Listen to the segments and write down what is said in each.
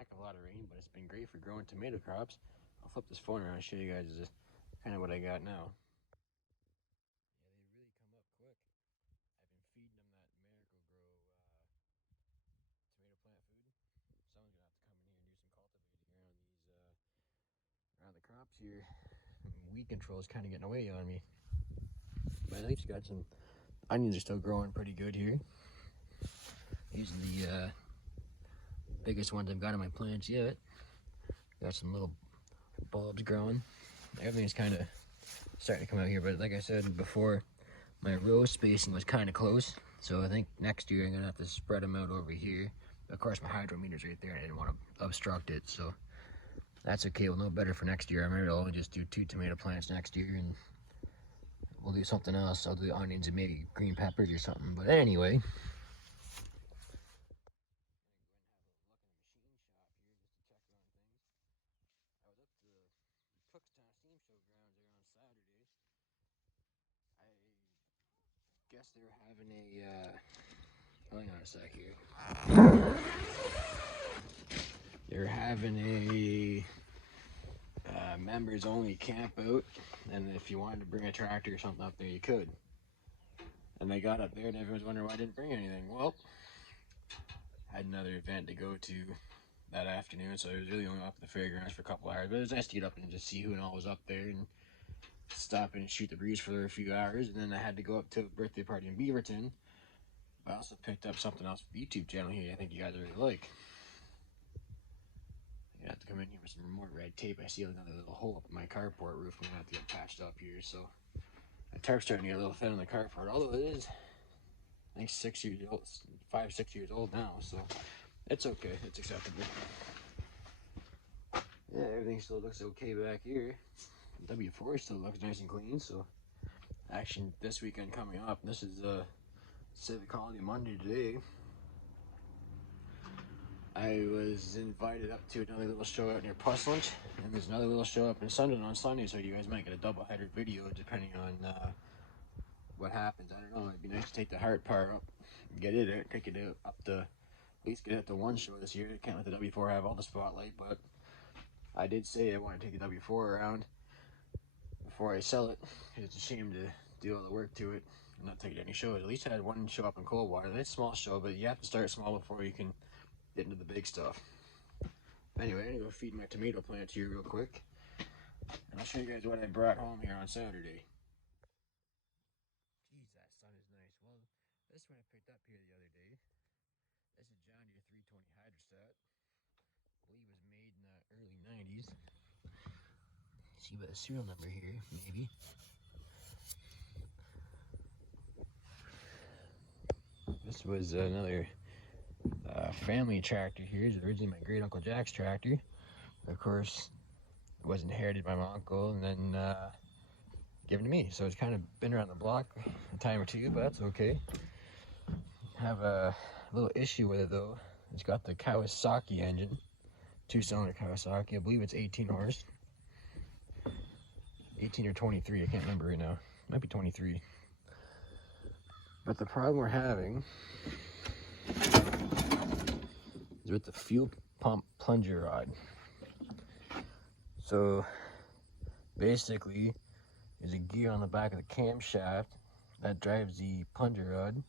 heck of a lot of rain, but it's been great for growing tomato crops. I'll flip this phone around and show you guys kind of what I got now. Yeah, they really come up quick. I've been feeding them that Miracle-Gro tomato plant food. Someone's gonna have to come in here and do some cultivating around the crops here. Weed control is kind of getting away on me. But at least got some onions are still growing pretty good here. These are the biggest ones I've got on my plants yet. Got some little bulbs growing. Everything's kind of starting to come out here, but like I said before, my row spacing was kind of close, so I think next year I'm gonna have to spread them out over here. Of course, my hydrometer's right there, and I didn't want to obstruct it, so that's okay. We'll know better for next year. Maybe I'll only just do 2 tomato plants next year, and we'll do something else. I'll do onions and maybe green peppers or something. But anyway, guess they were having a hang on a sec here. They're having a members only camp out, and if you wanted to bring a tractor or something up there, you could. And they got up there and everyone's wondering why I didn't bring anything. Well, I had another event to go to that afternoon, so I was really only up at the fairgrounds for a couple hours, but it was nice to get up and just see who and all was up there and stop and shoot the breeze for a few hours. And then I had to go up to a birthday party in Beaverton. I also picked up something else for the YouTube channel here I think you guys really like. I have to come in here with some more red tape. I see another little hole up in my carport roof. I'm gonna have to get patched up here. So my tarp's starting to get a little thin on the carport, although it is, I think 6 years old, 5, 6 years old now. So it's okay. It's acceptable. Yeah, everything still looks okay back here. W4 still looks nice and clean. So action this weekend coming up. This is Civic Holiday Monday today. I was invited up to another little show out near Puslinch, and there's another little show up in Sunderland on Sunday, so you guys might get a double header video depending on what happens. I don't know, it'd be nice to take the hard part up, get it out, take it out up to, at least get it to one show this year. Can't let the W4 have all the spotlight, but I did say I want to take the W4 around before I sell it. It's a shame to do all the work to it and not take it to any shows. At least I had one show up in Coldwater. It's a small show, but you have to start small before you can get into the big stuff. Anyway, I'm gonna go feed my tomato plants here real quick, and I'll show you guys what I brought home here on Saturday. Geez, that sun is nice. Well, this one I picked up here the other day. This is John Deere 320 hydrostat. I believe it was made in the early 90s. See what the serial number here, maybe. This was another family tractor here. It's originally my great uncle Jack's tractor. Of course, it was inherited by my uncle and then given to me. So it's kind of been around the block a time or two, but that's okay. Have a little issue with it though. It's got the Kawasaki engine, 2-cylinder Kawasaki. I believe it's 18 horse. 18 or 23, I can't remember right now. It might be 23. But the problem we're having is with the fuel pump plunger rod. So basically, there's a gear on the back of the camshaft that drives the plunger rod,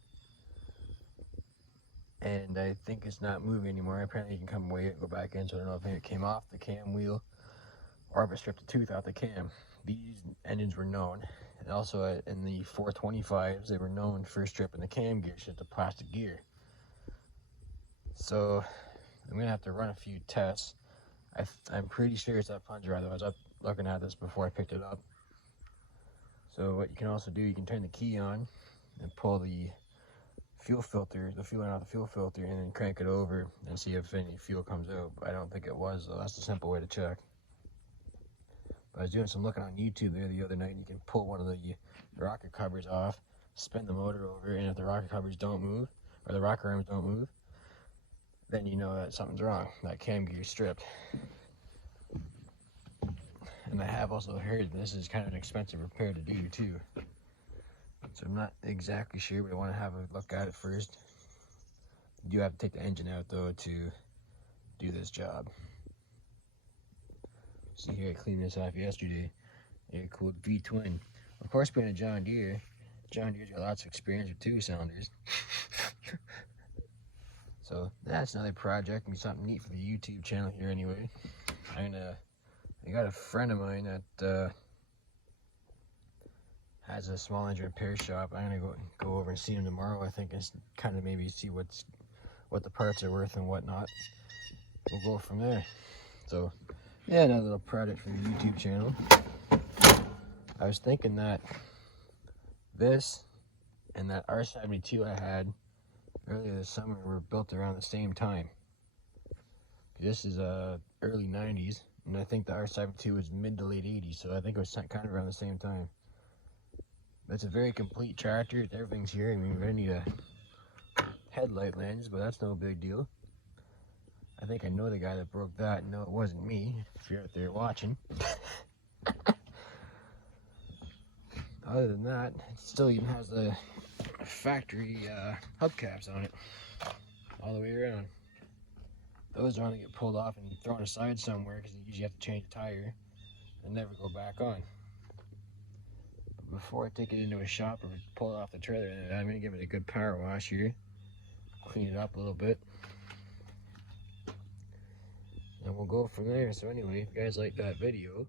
and I think it's not moving anymore. Apparently, you can come away and go back in. So I don't know if it came off the cam wheel or if it stripped the tooth out the cam. These engines were known, and also in the 425s, they were known for stripping the cam gear, just the plastic gear. So I'm gonna have to run a few tests. I'm pretty sure it's that plunger rod. I was up looking at this before I picked it up. So what you can also do, you can turn the key on and pull the fuel filter, the fuel line off the fuel filter, and then crank it over and see if any fuel comes out. But I don't think it was, so that's the simple way to check. But I was doing some looking on YouTube there the other night, and you can pull one of the rocker covers off, spin the motor over, and if the rocker covers don't move, or the rocker arms don't move, then you know that something's wrong. That cam gear is stripped. And I have also heard this is kind of an expensive repair to do too. So I'm not exactly sure, but I want to have a look at it first. You do have to take the engine out though to do this job. See here, I cleaned this off yesterday. Air-cooled V-twin. Of course, being a John Deere's got lots of experience with two-cylinders. So that's another project, and something neat for the YouTube channel here anyway. I got a friend of mine that has a small engine repair shop. I'm gonna go over and see him tomorrow. I think, and kind of maybe see what the parts are worth and whatnot. We'll go from there. So yeah, another little project for the YouTube channel. I was thinking that this and that R72 I had earlier this summer were built around the same time. This is early 90s, and I think the R72 was mid to late 80s, so I think it was kind of around the same time. It's a very complete tractor. Everything's here. I mean, we're gonna need a headlight lens, but that's no big deal. I think I know the guy that broke that. No, it wasn't me, if you're out there watching. Other than that, it still even has the factory hubcaps on it all the way around. Those are only get pulled off and thrown aside somewhere because you usually have to change the tire and never go back on. But before I take it into a shop or pull it off the trailer, I'm going to give it a good power wash here, clean it up a little bit, and we'll go from there. So anyway, if you guys like that video,